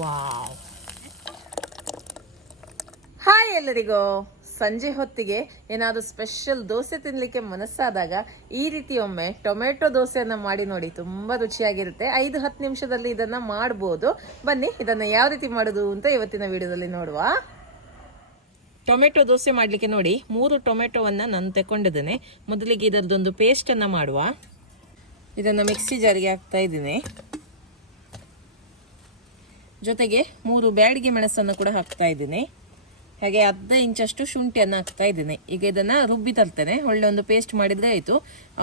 Wow. Hi ಎಲ್ಲರಿಗೂ. ಸಂಜೆ ಹೊತ್ತಿಗೆ ಏನಾದರೂ ಸ್ಪೆಷಲ್ ದೋಸೆ ತಿನ್ನಲಿಕ್ಕೆ ಮನಸ್ಸಾದಾಗ ಈ ರೀತಿ ಒಮ್ಮೆ ಟೊಮೆಟೊ ದೋಸೆಯನ್ನು ಮಾಡಿ ನೋಡಿ, ತುಂಬ ರುಚಿಯಾಗಿರುತ್ತೆ. 5-10 ನಿಮಿಷದಲ್ಲಿ ಇದನ್ನು ಮಾಡ್ಬೋದು. ಬನ್ನಿ ಇದನ್ನು ಯಾವ ರೀತಿ ಮಾಡೋದು ಅಂತ ಇವತ್ತಿನ ವಿಡಿಯೋದಲ್ಲಿ ನೋಡುವ. ಟೊಮೆಟೊ ದೋಸೆ ಮಾಡಲಿಕ್ಕೆ ನೋಡಿ 3 ಟೊಮೆಟೊವನ್ನು ನಾನು ತಗೊಂಡಿದ್ದೇನೆ. ಮೊದಲಿಗೆ ಇದರದೊಂದು ಪೇಸ್ಟನ್ನು ಮಾಡುವ. ಇದನ್ನು ಮಿಕ್ಸಿ ಜಾರಿಗೆ ಹಾಕ್ತಾ ಇದ್ದೀನಿ. ಜೊತೆಗೆ 3 ಬ್ಯಾಡಗಿ ಮೆಣಸನ್ನು ಕೂಡ ಹಾಕ್ತಾ ಇದ್ದೀನಿ. ಹಾಗೆ 1/2 ಇಂಚಷ್ಟು ಶುಂಠಿಯನ್ನು ಹಾಕ್ತಾ ಇದ್ದೀನಿ. ಈಗ ಇದನ್ನು ರುಬ್ಬಿ ತರ್ತೇನೆ. ಒಳ್ಳೆ ಒಂದು ಪೇಸ್ಟ್ ಮಾಡಿದರೆ ಆಯಿತು.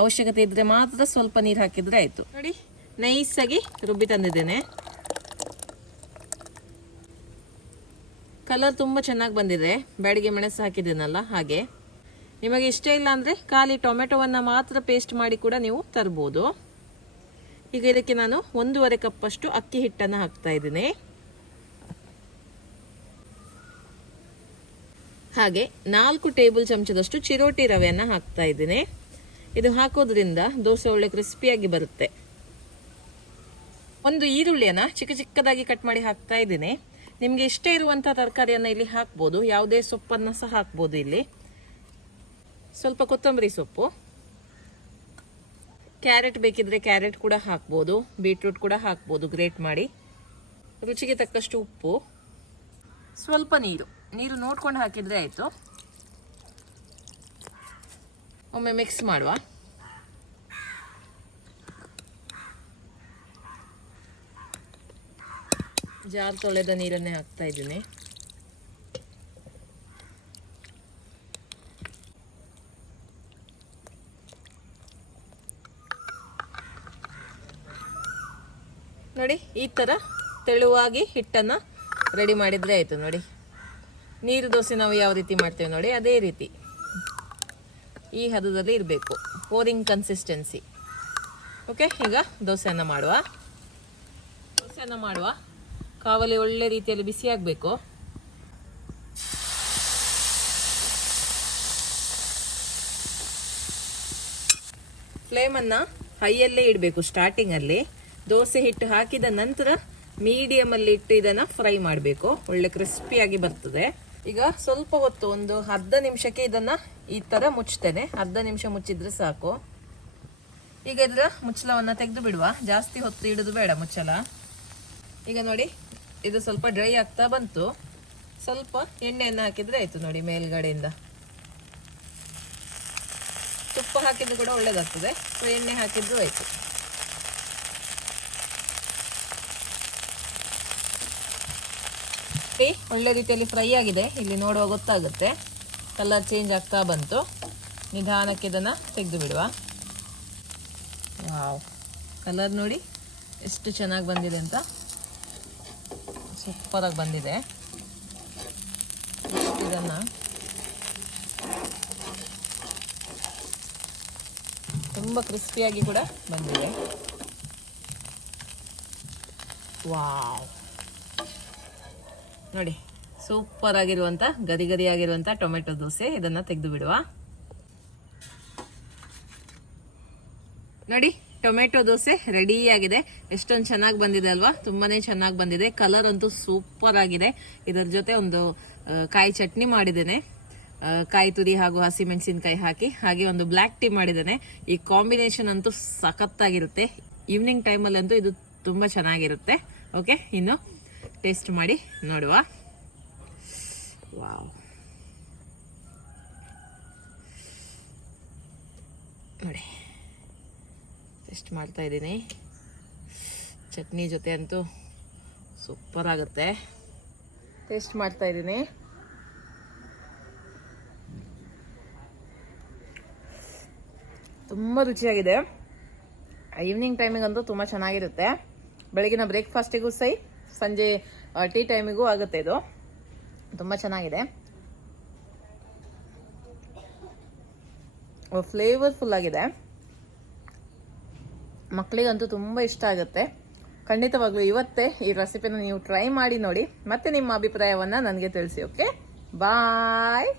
ಅವಶ್ಯಕತೆ ಇದ್ದರೆ ಮಾತ್ರ ಸ್ವಲ್ಪ ನೀರು ಹಾಕಿದರೆ ಆಯಿತು. ನೋಡಿ, ನೈಸಾಗಿ ರುಬ್ಬಿ ತಂದಿದ್ದೇನೆ. ಕಲರ್ ತುಂಬ ಚೆನ್ನಾಗಿ ಬಂದಿದೆ, ಬ್ಯಾಡಗಿ ಮೆಣಸು ಹಾಕಿದ್ದೇನಲ್ಲ ಹಾಗೆ. ನಿಮಗೆ ಇಷ್ಟ ಇಲ್ಲ ಅಂದರೆ ಖಾಲಿ ಟೊಮೆಟೊವನ್ನು ಮಾತ್ರ ಪೇಸ್ಟ್ ಮಾಡಿ ಕೂಡ ನೀವು ತರ್ಬೋದು. ಈಗ ಇದಕ್ಕೆ ನಾನು 1.5 ಕಪ್ಪಷ್ಟು ಅಕ್ಕಿ ಹಿಟ್ಟನ್ನು ಹಾಕ್ತಾ ಇದ್ದೀನಿ. ಹಾಗೆ 4 ಟೇಬಲ್ ಚಮಚದಷ್ಟು ಚಿರೋಟಿ ರವೆಯನ್ನು ಹಾಕ್ತಾ ಇದ್ದೀನಿ. ಇದು ಹಾಕೋದ್ರಿಂದ ದೋಸೆ ಒಳ್ಳೆ ಕ್ರಿಸ್ಪಿಯಾಗಿ ಬರುತ್ತೆ. 1 ಈರುಳ್ಳಿಯನ್ನು ಚಿಕ್ಕ ಚಿಕ್ಕದಾಗಿ ಕಟ್ ಮಾಡಿ ಹಾಕ್ತಾ ಇದ್ದೀನಿ. ನಿಮಗೆ ಇಷ್ಟ ಇರುವಂಥ ತರಕಾರಿಯನ್ನು ಇಲ್ಲಿ ಹಾಕ್ಬೋದು, ಯಾವುದೇ ಸೊಪ್ಪನ್ನು ಸಹ ಹಾಕ್ಬೋದು. ಇಲ್ಲಿ ಸ್ವಲ್ಪ ಕೊತ್ತಂಬರಿ ಸೊಪ್ಪು, ಕ್ಯಾರೆಟ್ ಬೇಕಿದ್ರೆ ಕ್ಯಾರೆಟ್ ಕೂಡ ಹಾಕ್ಬೋದು, ಬೀಟ್ರೂಟ್ ಕೂಡ ಹಾಕ್ಬೋದು ಗ್ರೇಟ್ ಮಾಡಿ. ರುಚಿಗೆ ತಕ್ಕಷ್ಟು ಉಪ್ಪು, ಸ್ವಲ್ಪ ನೀರು ನೋಡ್ಕೊಂಡು ಹಾಕಿದರೆ ಆಯಿತು. ಒಮ್ಮೆ ಮಿಕ್ಸ್ ಮಾಡುವ. ಜಾರ್ ತೊಳೆದ ನೀರನ್ನೇ ಹಾಕ್ತಾ ಇದ್ದೀನಿ. ನೋಡಿ, ಈ ಥರ ತೆಳುವಾಗಿ ಹಿಟ್ಟನ್ನು ರೆಡಿ ಮಾಡಿದರೆ ಆಯಿತು. ನೋಡಿ, ನೀರು ದೋಸೆ ನಾವು ಯಾವ ರೀತಿ ಮಾಡ್ತೇವೆ ನೋಡಿ, ಅದೇ ರೀತಿ ಈ ಹದದಲ್ಲಿ ಇರಬೇಕು, ಪೋರಿಂಗ್ ಕನ್ಸಿಸ್ಟೆನ್ಸಿ. ಓಕೆ, ಈಗ ದೋಸೆಯನ್ನು ಮಾಡುವ. ಕಾವಲಿ ಒಳ್ಳೆ ರೀತಿಯಲ್ಲಿ ಬಿಸಿ ಆಗಬೇಕು. ಫ್ಲೇಮನ್ನು ಹೈಯಲ್ಲೇ ಇಡಬೇಕು ಸ್ಟಾರ್ಟಿಂಗಲ್ಲಿ. ದೋಸೆ ಹಿಟ್ಟು ಹಾಕಿದ ನಂತರ ಮೀಡಿಯಮಲ್ಲಿ ಇಟ್ಟು ಇದನ್ನು ಫ್ರೈ ಮಾಡಬೇಕು. ಒಳ್ಳೆ ಕ್ರಿಸ್ಪಿಯಾಗಿ ಬರ್ತದೆ. ಈಗ ಸ್ವಲ್ಪ ಹೊತ್ತು, ಒಂದು 10 ನಿಮಿಷಕ್ಕೆ ಇದನ್ನು ಈ ಥರ ಮುಚ್ತೇನೆ. 10 ನಿಮಿಷ ಮುಚ್ಚಿದ್ರೆ ಸಾಕು. ಈಗ ಇದರ ಮುಚ್ಚಳವನ್ನು ತೆಗೆದು ಬಿಡುವ. ಜಾಸ್ತಿ ಹೊತ್ತು ಇಡೋದು ಬೇಡ ಮುಚ್ಚಳ. ಈಗ ನೋಡಿ, ಇದು ಸ್ವಲ್ಪ ಡ್ರೈ ಆಗ್ತಾ ಬಂತು. ಸ್ವಲ್ಪ ಎಣ್ಣೆಯನ್ನು ಹಾಕಿದರೆ ಆಯಿತು. ನೋಡಿ, ಮೇಲ್ಗಡೆಯಿಂದ ತುಪ್ಪ ಹಾಕಿದ್ದು ಕೂಡ ಒಳ್ಳೆಯದಾಗ್ತದೆ. ಸೊ ಎಣ್ಣೆ ಹಾಕಿದ್ದು ಆಯಿತು. ಒಳ್ಳೆ ರೀತಿಯಲ್ಲಿ ಫ್ರೈ ಆಗಿದೆ. ಇಲ್ಲಿ ನೋಡುವ ಗೊತ್ತಾಗುತ್ತೆ, ಕಲರ್ ಚೇಂಜ್ ಆಗ್ತಾ ಬಂತು. ನಿಧಾನಕ್ಕೆ ಇದನ್ನು ತೆಗೆದು ಬಿಡುವ. ವಾವ್, ಕಲರ್ ನೋಡಿ ಎಷ್ಟು ಚೆನ್ನಾಗಿ ಬಂದಿದೆ ಅಂತ. ಸೂಪರಾಗಿ ಬಂದಿದೆ. ಇದನ್ನು ತುಂಬ ಕ್ರಿಸ್ಪಿಯಾಗಿ ಕೂಡ ಬಂದಿದೆ. ವಾವ್, ನೋಡಿ, ಸೂಪರ್ ಆಗಿರುವಂಥ ಗರಿಗರಿಯಾಗಿರುವಂಥ ಟೊಮೆಟೊ ದೋಸೆ. ಇದನ್ನು ತೆಗೆದು ಬಿಡುವ. ನೋಡಿ, ಟೊಮೆಟೊ ದೋಸೆ ರೆಡಿಯಾಗಿದೆ. ಎಷ್ಟೊಂದು ಚೆನ್ನಾಗಿ ಬಂದಿದೆ ಅಲ್ವಾ? ತುಂಬಾನೇ ಚೆನ್ನಾಗಿ ಬಂದಿದೆ. ಕಲರ್ ಅಂತೂ ಸೂಪರ್ ಆಗಿದೆ. ಇದರ ಜೊತೆ ಒಂದು ಕಾಯಿ ಚಟ್ನಿ ಮಾಡಿದ್ದೇನೆ, ಕಾಯಿ ತುರಿ ಹಾಗೂ ಹಸಿಮೆಣಸಿನಕಾಯಿ ಹಾಕಿ. ಹಾಗೆ ಒಂದು ಬ್ಲ್ಯಾಕ್ ಟೀ ಮಾಡಿದ್ದೇನೆ. ಈ ಕಾಂಬಿನೇಷನ್ ಅಂತೂ ಸಖತ್ತಾಗಿರುತ್ತೆ. ಈವ್ನಿಂಗ್ ಟೈಮಲ್ಲಂತೂ ಇದು ತುಂಬ ಚೆನ್ನಾಗಿರುತ್ತೆ. ಓಕೆ, ಇನ್ನು ಟೇಸ್ಟ್ ಮಾಡಿ ನೋಡುವ. ವಾವ್, ನೋಡಿ ಟೇಸ್ಟ್ ಮಾಡ್ತಾ ಇದ್ದೀನಿ. ಚಟ್ನಿ ಜೊತೆ ಅಂತೂ ಸೂಪರ್ ಆಗುತ್ತೆ. ಟೇಸ್ಟ್ ಮಾಡ್ತಾ ಇದ್ದೀನಿ. ತುಂಬ ರುಚಿಯಾಗಿದೆ. ಈವ್ನಿಂಗ್ ಟೈಮಿಗಂತೂ ತುಂಬ ಚೆನ್ನಾಗಿರುತ್ತೆ. ಬೆಳಗಿನ ಬ್ರೇಕ್ಫಾಸ್ಟಿಗೂ ಸೈ, ಸಂಜೆ ಟೀ ಟೈಮಿಗೂ ಆಗುತ್ತೆ. ಇದು ತುಂಬ ಚೆನ್ನಾಗಿದೆ. ಫ್ಲೇವರ್ಫುಲ್ ಆಗಿದೆ. ಮಕ್ಕಳಿಗಂತೂ ತುಂಬ ಇಷ್ಟ ಆಗುತ್ತೆ. ಖಂಡಿತವಾಗ್ಲೂ ಇವತ್ತೇ ಈ ರೆಸಿಪಿನ ನೀವು ಟ್ರೈ ಮಾಡಿ ನೋಡಿ. ಮತ್ತೆ ನಿಮ್ಮ ಅಭಿಪ್ರಾಯವನ್ನು ನನಗೆ ತಿಳಿಸಿ. ಓಕೆ, ಬಾಯ್.